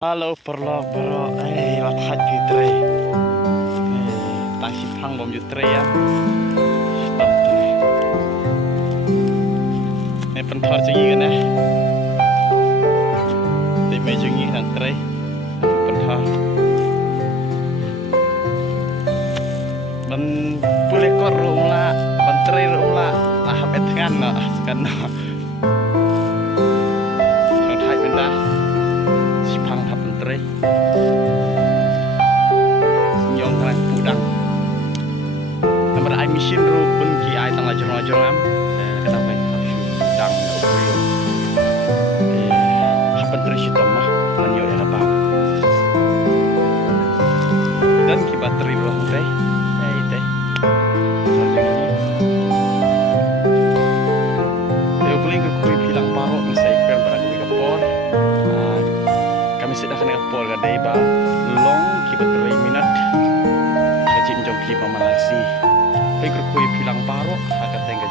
Halo perlo bro, wat hat jutre. Tang si pang bom jutre ya. Stop nih. Ini pentor cengi kan ya. Di meja cengi nang tre. Pentor. Ben pulih kor rumla, ben tre rumla. Ah bet ngan no, sekan no. Song thai ben dah. Si pang hap ben tre. Nyong kan pudang. Nomor ai mesin ru pun ki ai tang lajong-lajong am. Kata apa? Pudang rio. Hapan tre si tomah lanyo ya apa. Dan ki bateri lu teh. Teh. Sarjang ini. Yo paling kui bilang paro misai kan barang kui kapor. Kami sudah kena kapor gadai ba long ki bateri minat. Kajim jom ki pamalasi. Paling kui bilang paro akan tengah